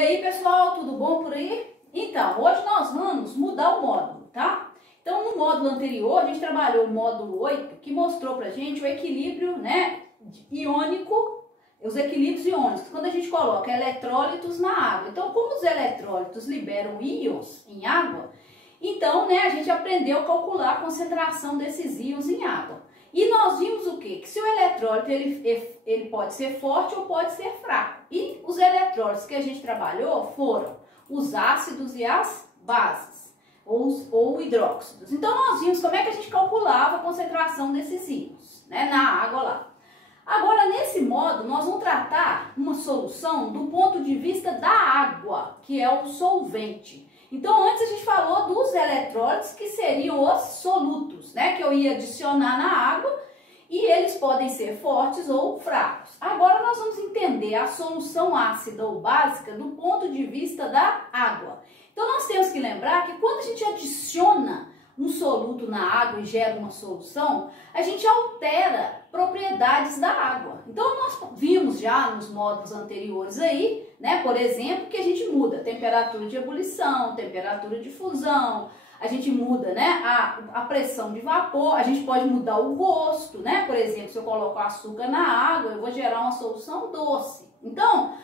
E aí, pessoal, tudo bom por aí? Então, hoje nós vamos mudar o módulo, tá? Então, no módulo anterior, a gente trabalhou o módulo 8, que mostrou pra gente o equilíbrio, né, iônico, os equilíbrios iônicos, quando a gente coloca eletrólitos na água. Então, como os eletrólitos liberam íons em água, então, né, a gente aprendeu a calcular a concentração desses íons em água. E nós vimos o quê? Que se o eletrólito ele pode ser forte ou pode ser fraco. E os eletrólitos que a gente trabalhou foram os ácidos e as bases, ou hidróxidos. Então nós vimos como é que a gente calculava a concentração desses íons, né, na água lá. Agora, nesse módulo, nós vamos tratar uma solução do ponto de vista da água, que é o solvente. Então, antes a gente falou dos eletrólitos, que seriam os solutos, né? Que eu ia adicionar na água e eles podem ser fortes ou fracos. Agora nós vamos entender a solução ácida ou básica do ponto de vista da água. Então, nós temos que lembrar que quando a gente adiciona um soluto na água e gera uma solução, a gente altera propriedades da água. Então, nós vimos já nos módulos anteriores aí, né, por exemplo, que a gente muda a temperatura de ebulição, temperatura de fusão, a gente muda, né, a pressão de vapor, a gente pode mudar o gosto, né, por exemplo, se eu coloco açúcar na água, eu vou gerar uma solução doce. Então,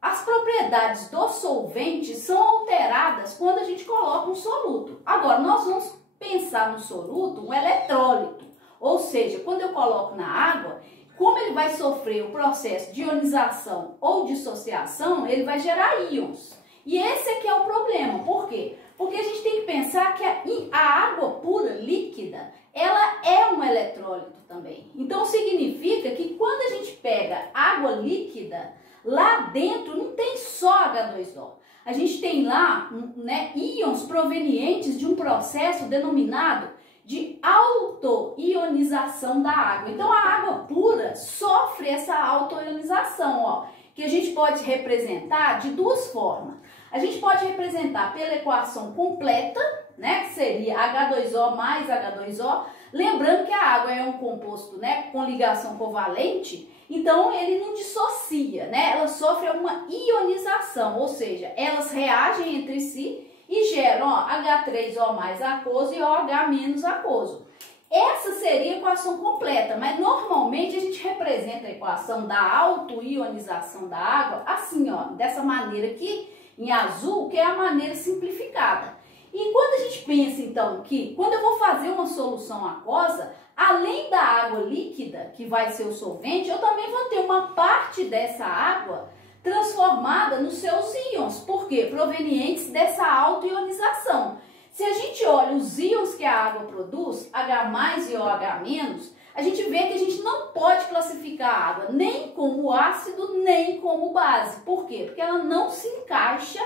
as propriedades dos solventes são alteradas quando a gente coloca um soluto. Agora, nós vamos pensar no soluto um eletrólito, ou seja, quando eu coloco na água, como ele vai sofrer o processo de ionização ou dissociação, ele vai gerar íons. E esse aqui é o problema. Por quê? Porque a gente tem que pensar que a água pura, líquida, ela é um eletrólito também. Então significa que quando a gente pega água líquida, lá dentro não tem só H2O. A gente tem lá, né, íons provenientes de um processo denominado de autoionização da água. Então, a água pura sofre essa autoionização, ó, que a gente pode representar de duas formas. A gente pode representar pela equação completa, né, que seria H2O mais H2O, lembrando que a água é um composto, né, com ligação covalente, então ele não dissocia, né, ela sofre uma ionização, ou seja, elas reagem entre si e geram, ó, H3O mais aquoso e OH menos aquoso. Essa seria a equação completa, mas normalmente a gente representa a equação da autoionização da água assim, ó, dessa maneira aqui, em azul, que é a maneira simplificada. E quando a gente pensa, então, que quando eu vou fazer uma solução aquosa, além da água líquida, que vai ser o solvente, eu também vou ter uma parte dessa água transformada nos seus íons. Por quê? Provenientes dessa autoionização. Se a gente olha os íons que a água produz, H+, e OH-, a gente vê que a gente não pode classificar a água nem como ácido, nem como base. Por quê? Porque ela não se encaixa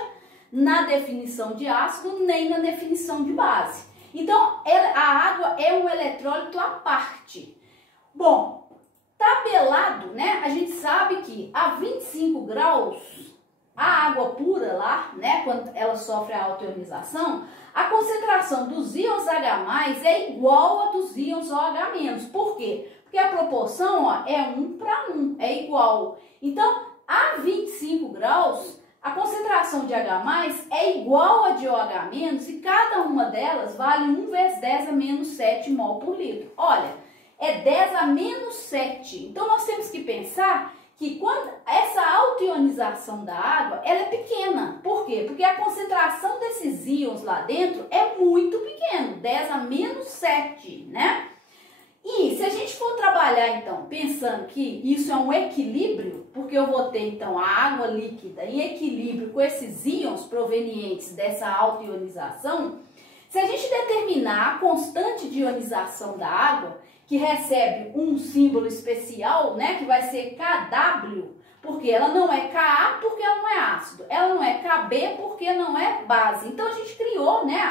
na definição de ácido, nem na definição de base. Então, a água é um eletrólito à parte. Bom, tabelado, né? A gente sabe que a 25 graus, a água pura lá, né? Quando ela sofre a autoionização, a concentração dos íons H+ é igual a dos íons OH-. Por quê? Porque a proporção, ó, é 1:1, é igual. Então, a 25 graus, a concentração de H+ é igual a de OH- e cada uma delas vale 1 vezes 10 a menos 7 mol por litro. Olha, é 10 a menos 7. Então, nós temos que pensar que quando essa autoionização da água, ela é pequena. Por quê? Porque a concentração desses íons lá dentro é muito pequeno, 10 a menos 7, né? E se a gente for trabalhar, então, pensando que isso é um equilíbrio, porque eu vou ter, então, a água líquida em equilíbrio com esses íons provenientes dessa autoionização, se a gente determinar a constante de ionização da água, que recebe um símbolo especial, né, que vai ser Kw, porque ela não é Ka porque ela não é ácido, ela não é Kb porque não é base. Então, a gente criou, né,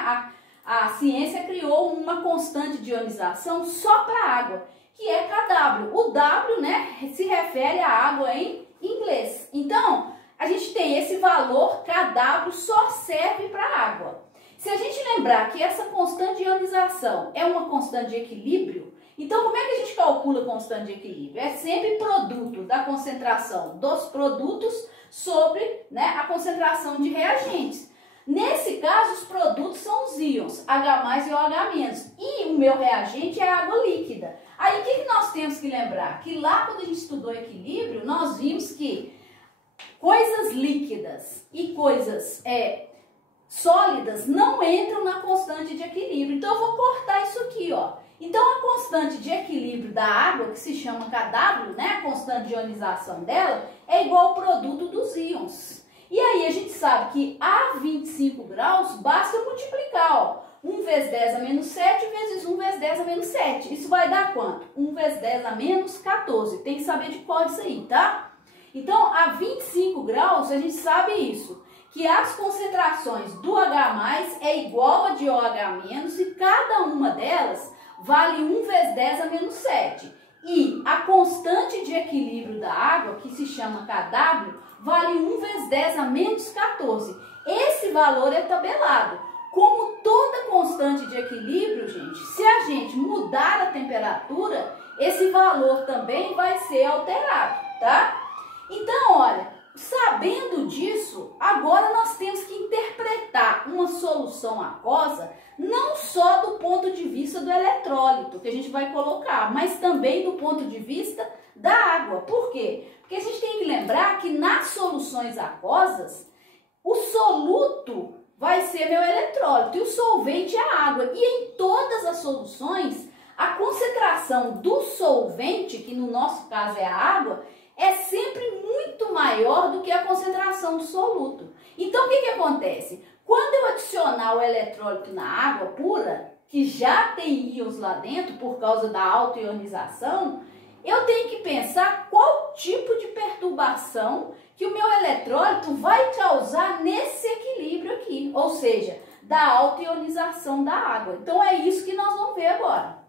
a ciência criou uma constante de ionização só para a água, que é Kw. O W, né, se refere à água em inglês. Então, a gente tem esse valor Kw só serve para a água. Se a gente lembrar que essa constante de ionização é uma constante de equilíbrio, então como é que a gente calcula a constante de equilíbrio? É sempre produto da concentração dos produtos sobre, né, a concentração de reagentes. Nesse caso, os produtos são os íons, H+, e OH-. E o meu reagente é a água líquida. Aí, o que nós temos que lembrar? Que lá, quando a gente estudou equilíbrio, nós vimos que coisas líquidas e coisas sólidas não entram na constante de equilíbrio. Então, eu vou cortar isso aqui, ó. Então, a constante de equilíbrio da água, que se chama Kw, né, a constante de ionização dela, é igual ao produto dos íons. E aí, a gente sabe que a 25 graus, basta multiplicar, ó, 1 vezes 10 a menos 7 vezes 1 vezes 10 a menos 7. Isso vai dar quanto? 1 vezes 10 a menos 14. Tem que saber de cor isso aí, tá? Então, a 25 graus, a gente sabe isso, que as concentrações do H+ é igual a de OH- e cada uma delas vale 1 vezes 10 a menos 7. E a constante de equilíbrio da água, que se chama Kw, vale 1 vezes 10 a menos 14. Esse valor é tabelado. Como toda constante de equilíbrio, gente, se a gente mudar a temperatura, esse valor também vai ser alterado, tá? Então, olha, sabendo disso, agora nós temos que interpretar uma solução aquosa não só do ponto de vista do eletrólito que a gente vai colocar, mas também do ponto de vista da água. Por quê? Porque a gente tem que lembrar que nas soluções aquosas, o soluto vai ser meu eletrólito e o solvente é a água. E em todas as soluções, a concentração do solvente, que no nosso caso é a água, é sempre muito maior do que a concentração do soluto. Então, o que acontece? Quando eu adicionar o eletrólito na água pura, que já tem íons lá dentro por causa da autoionização, eu tenho que pensar qual tipo de perturbação que o meu eletrólito vai causar nesse equilíbrio aqui, ou seja, da autoionização da água. Então, é isso que nós vamos ver agora.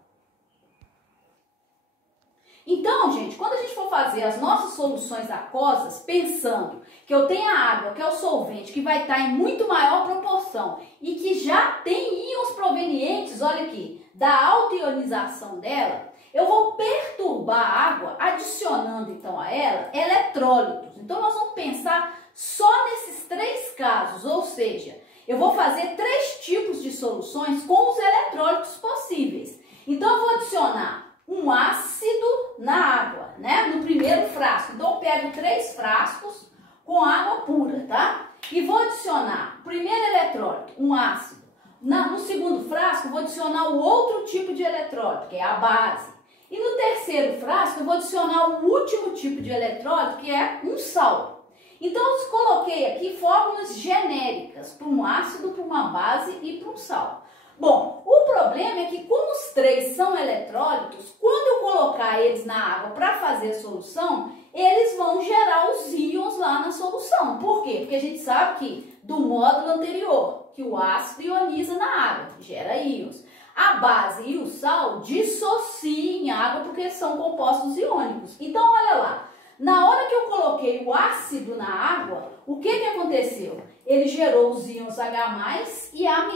Então, gente, quando a gente for fazer as nossas soluções aquosas, pensando que eu tenho a água, que é o solvente, que vai estar em muito maior proporção e que já tem íons provenientes, olha aqui, da autoionização dela, eu vou perturbar a água, adicionando então a ela eletrólitos. Então, nós vamos pensar só nesses três casos, ou seja, eu vou fazer três tipos de soluções com os eletrólitos possíveis. Então, eu vou adicionar um ácido na água, né? No primeiro frasco. Então, eu pego 3 frascos com água pura, tá? E vou adicionar, primeiro eletrólito, um ácido. No segundo frasco, eu vou adicionar o outro tipo de eletrólito, que é a base. E no terceiro frasco, eu vou adicionar o último tipo de eletrólito, que é um sal. Então, eu coloquei aqui fórmulas genéricas para um ácido, para uma base e para um sal. Bom, o problema é que como os 3 são eletrólitos, quando eu colocar eles na água para fazer a solução, eles vão gerar os íons lá na solução. Por quê? Porque a gente sabe que do módulo anterior, que o ácido ioniza na água, gera íons. A base e o sal dissociam em água porque são compostos iônicos. Então, olha lá, na hora que eu coloquei o ácido na água, o que aconteceu? Ele gerou os íons H+ e A-.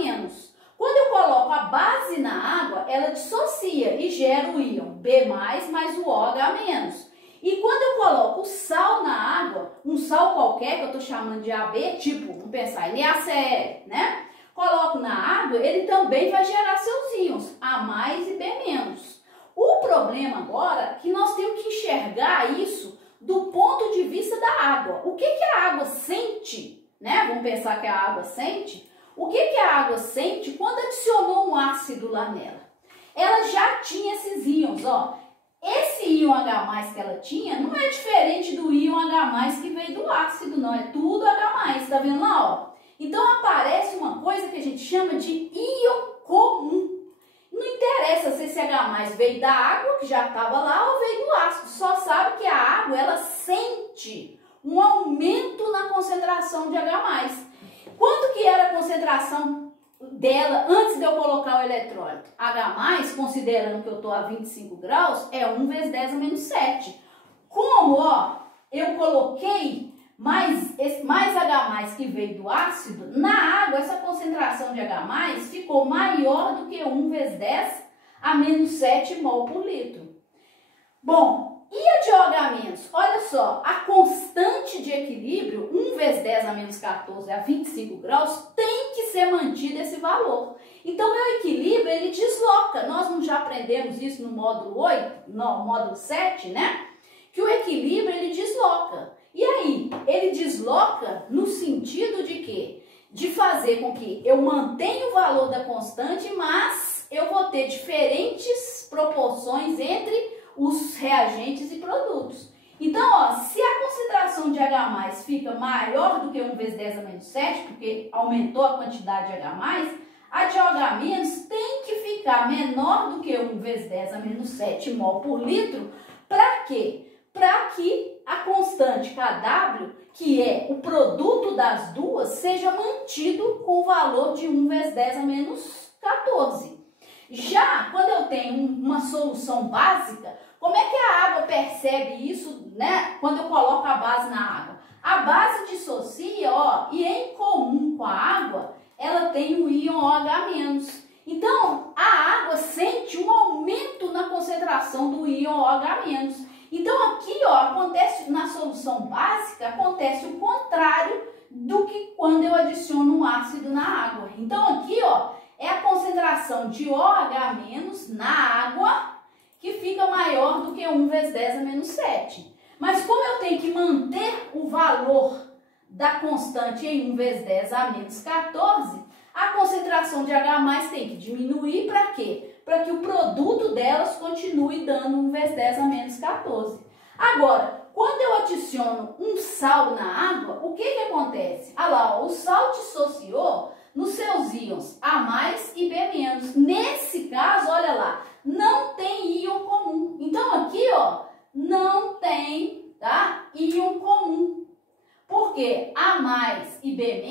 Quando eu coloco a base na água, ela dissocia e gera o íon B+, mais o OH-. E quando eu coloco o sal na água, um sal qualquer, que eu estou chamando de AB, tipo, vamos pensar, NaCl, né? Coloco na água, ele também vai gerar seus íons, A+ e B-. O problema agora é que nós temos que enxergar isso do ponto de vista da água. O que a água sente, né? Vamos pensar que a água sente. O que a água sente quando adicionou um ácido lá nela? Ela já tinha esses íons, ó. Esse íon H+ que ela tinha não é diferente do íon H+ que veio do ácido, não. É tudo H+, tá vendo lá, ó? Então, aparece uma coisa que a gente chama de íon comum. Não interessa se esse H+ veio da água, que já estava lá, ou veio do ácido. Só sabe que a água, ela sente um aumento na concentração de H+. Quanto que era a concentração dela antes de eu colocar o eletrólito? H+, considerando que eu estou a 25 graus, é 1 vezes 10 a menos 7. Como, ó, eu coloquei mais H+ que veio do ácido, na água essa concentração de H+ ficou maior do que 1 vezes 10 a menos 7 mol por litro. Bom, e a de OH-? Olha só, a constante de equilíbrio, 1 vezes 10 a menos 14 a 25 graus, tem que ser mantido esse valor. Então, meu equilíbrio, ele desloca. Nós não já aprendemos isso no módulo 8, no módulo 7, né? Que o equilíbrio, ele desloca. E aí, ele desloca no sentido de quê? De fazer com que eu mantenha o valor da constante, mas eu vou ter diferentes proporções entre os reagentes e produtos. Então, ó, se a concentração de H+, fica maior do que 1 vezes 10 a menos 7, porque aumentou a quantidade de H+, a de OH- tem que ficar menor do que 1 vezes 10 a menos 7 mol por litro. Para quê? Para que a constante Kw, que é o produto das duas, seja mantido com o valor de 1 vezes 10 a menos 14. Já quando eu tenho uma solução básica, como é que a água percebe isso, né? Quando eu coloco a base na água? A base dissocia, ó, e em comum com a água, ela tem o íon OH-. Então, a água sente um aumento na concentração do íon OH-. Então, aqui, ó, acontece na solução básica, acontece o contrário do que quando eu adiciono um ácido na água. Então, aqui, ó, é a concentração de OH- na água que fica maior do que 1 vezes 10 a menos 7. Mas como eu tenho que manter o valor da constante em 1 vezes 10 a menos 14, a concentração de H+ tem que diminuir para quê? Para que o produto delas continue dando 1 vezes 10 a menos 14. Agora, quando eu adiciono um sal na água, o que acontece? Ah lá, ó, o sal dissociou nos seus íons A+ e B-. Nesse caso, olha lá, não tem íon comum. Então, aqui, ó, não tem, tá, íon comum. Porque A+ e B-,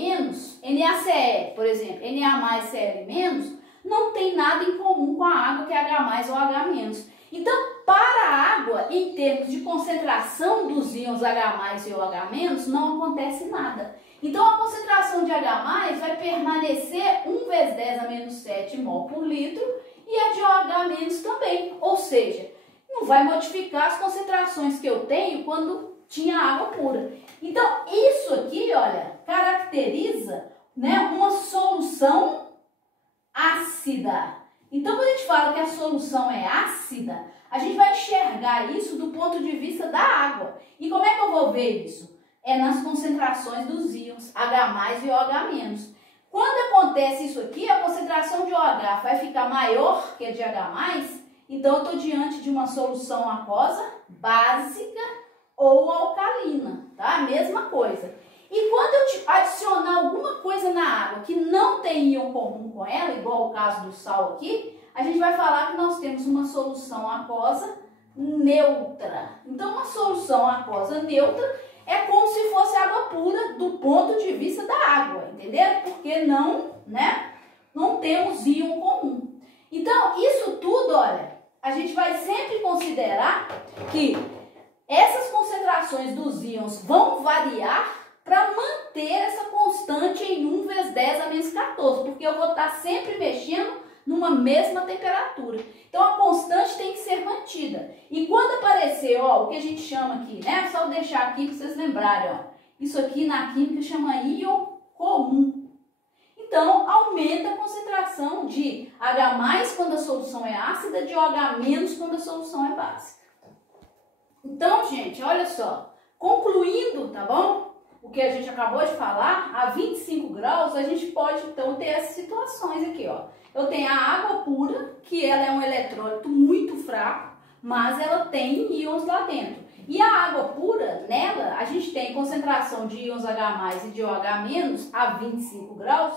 NaCl, por exemplo, Na+, Cl-, não tem nada em comum com a água, que é H+ ou H-. Então, para a água, em termos de concentração dos íons H+ e OH-, não acontece nada. Então, a concentração de H+ vai permanecer 1 vezes 10 a menos 7 mol por litro e a de OH- também. Ou seja, não vai modificar as concentrações que eu tenho quando tinha água pura. Então, isso aqui, olha, caracteriza, né, uma solução ácida. Então, quando a gente fala que a solução é ácida, a gente vai enxergar isso do ponto de vista da água. E como é que eu vou ver isso? É nas concentrações dos íons H+ e OH-. Quando acontece isso aqui, a concentração de OH vai ficar maior que a de H+, então eu estou diante de uma solução aquosa básica ou alcalina, tá? A mesma coisa. E quando eu adicionar alguma coisa na água que não tem íon comum com ela, igual o caso do sal aqui, a gente vai falar que nós temos uma solução aquosa neutra. Então, uma solução aquosa neutra é como se fosse água pura do ponto de vista da água, entendeu? Porque não temos íon comum. Então, isso tudo, olha, a gente vai sempre considerar que essas concentrações dos íons vão variar para manter essa constante em 1 vezes 10 a menos 14, porque eu vou estar sempre mexendo numa mesma temperatura. Então, a constante tem que ser mantida. E quando aparecer, ó, o que a gente chama aqui, né? Só deixar aqui para vocês lembrarem, ó. Isso aqui na química chama íon comum. Então, aumenta a concentração de H+ quando a solução é ácida, de OH- quando a solução é básica. Então, gente, olha só. Concluindo, tá bom? O que a gente acabou de falar, a 25 graus, a gente pode, então, ter essas situações aqui, ó. Eu tenho a água pura, que ela é um eletrólito muito fraco, mas ela tem íons lá dentro. E a água pura, nela, a gente tem concentração de íons H+ e de OH- a 25 graus,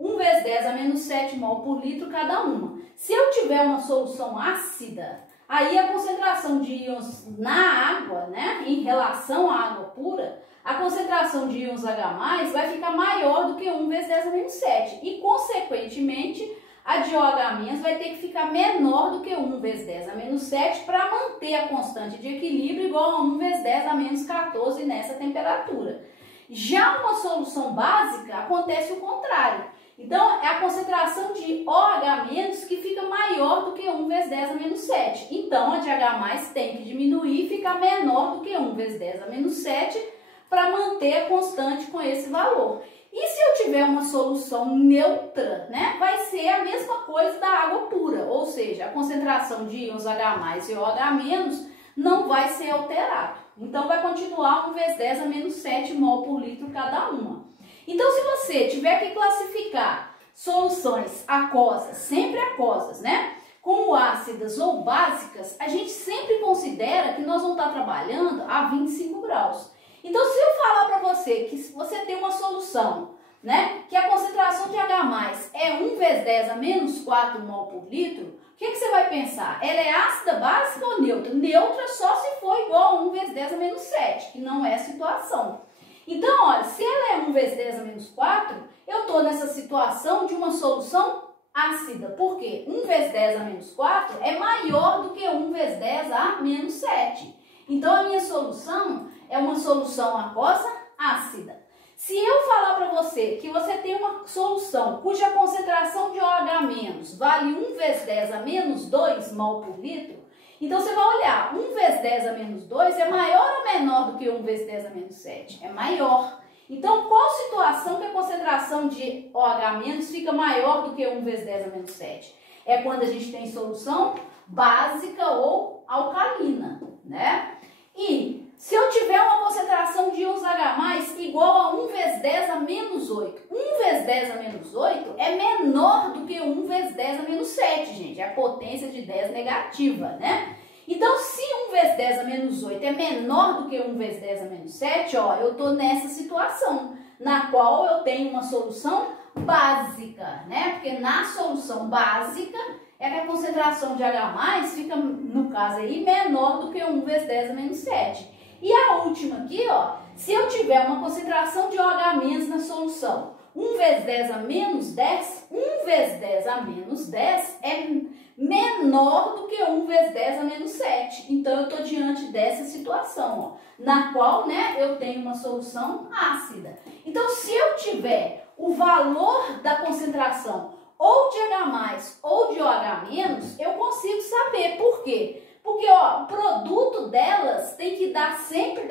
1 vezes 10 a menos 7 mol por litro cada uma. Se eu tiver uma solução ácida, aí a concentração de íons na água, né, em relação à água pura, a concentração de íons H+ vai ficar maior do que 1 vezes 10 a menos 7. E, consequentemente, a de OH- vai ter que ficar menor do que 1 vezes 10 a menos 7 para manter a constante de equilíbrio igual a 1 vezes 10 a menos 14 nessa temperatura. Já uma solução básica acontece o contrário. Então, é a concentração de OH- que fica maior do que 1 vezes 10 a menos 7. Então, a de H- tem que diminuir e ficar menor do que 1 vezes 10 a menos 7 para manter a constante com esse valor. E se eu tiver uma solução neutra, né, vai ser a mesma coisa da água pura, ou seja, a concentração de íons H+ e OH- não vai ser alterado. Então, vai continuar 1 vezes 10 a menos 7 mol por litro cada uma. Então, se você tiver que classificar soluções aquosas, sempre aquosas, né, como ácidas ou básicas, a gente sempre considera que nós vamos estar trabalhando a 25 graus. Então, se eu falar para você que você tem uma solução, né, que a concentração de H+ é 1 vezes 10 a menos 4 mol por litro, o que você vai pensar? Ela é ácida, básica ou neutra? Neutra só se for igual a 1 vezes 10 a menos 7, que não é a situação. Então, olha, se ela é 1 vezes 10 a menos 4, eu estou nessa situação de uma solução ácida. Por quê? 1 vezes 10 a menos 4 é maior do que 1 vezes 10 a menos 7. Então, a minha solução é uma solução aquosa ácida. Se eu falar para você que você tem uma solução cuja concentração de OH- vale 1 vezes 10 a menos 2 mol por litro, então, você vai olhar, 1 vezes 10 a menos 2 é maior ou menor do que 1 vezes 10 a menos 7? É maior. Então, qual situação que a concentração de OH- fica maior do que 1 vezes 10 a menos 7? É quando a gente tem solução básica ou alcalina, né? E se eu tiver uma concentração de íons H+ igual a 1 vezes 10 a menos 8, 1 vezes 10 a menos 8 é menor do que 1 vezes 10 a menos 7, gente. É a potência de 10 negativa, né? Então, se 1 vezes 10 a menos 8 é menor do que 1 vezes 10 a menos 7, ó, eu tô nessa situação, na qual eu tenho uma solução básica, né? Porque na solução básica é que a concentração de H+ fica, no caso aí, menor do que 1 vezes 10 a menos 7. E a última aqui, ó, se eu tiver uma concentração de OH- na solução, 1 vezes 10 a menos 10, 1 vezes 10 a menos 10 é menor do que 1 vezes 10 a menos 7. Então, eu estou diante dessa situação, ó, na qual, né, eu tenho uma solução ácida. Então, se eu tiver o valor da concentração ou de H+ ou de OH-, eu consigo saber por quê. Porque, ó, o produto delas tem que dar sempre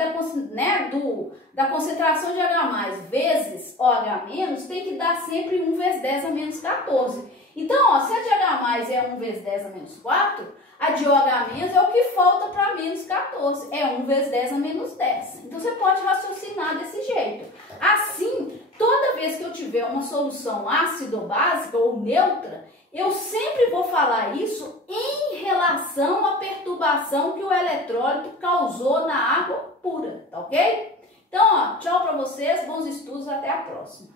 da concentração de H+ vezes OH- tem que dar sempre 1 vezes 10 a menos 14. Então, ó, se a de H+ é 1 vezes 10 a menos 4, a de OH- é o que falta para menos 14. É 1 vezes 10 a menos 10. Então, você pode raciocinar desse jeito. Assim, toda vez que eu tiver uma solução ácido-básica ou neutra, eu sempre vou falar isso em relação à perturbação que o eletrólito causou na água pura, tá ok? Então, ó, tchau para vocês, bons estudos, até a próxima.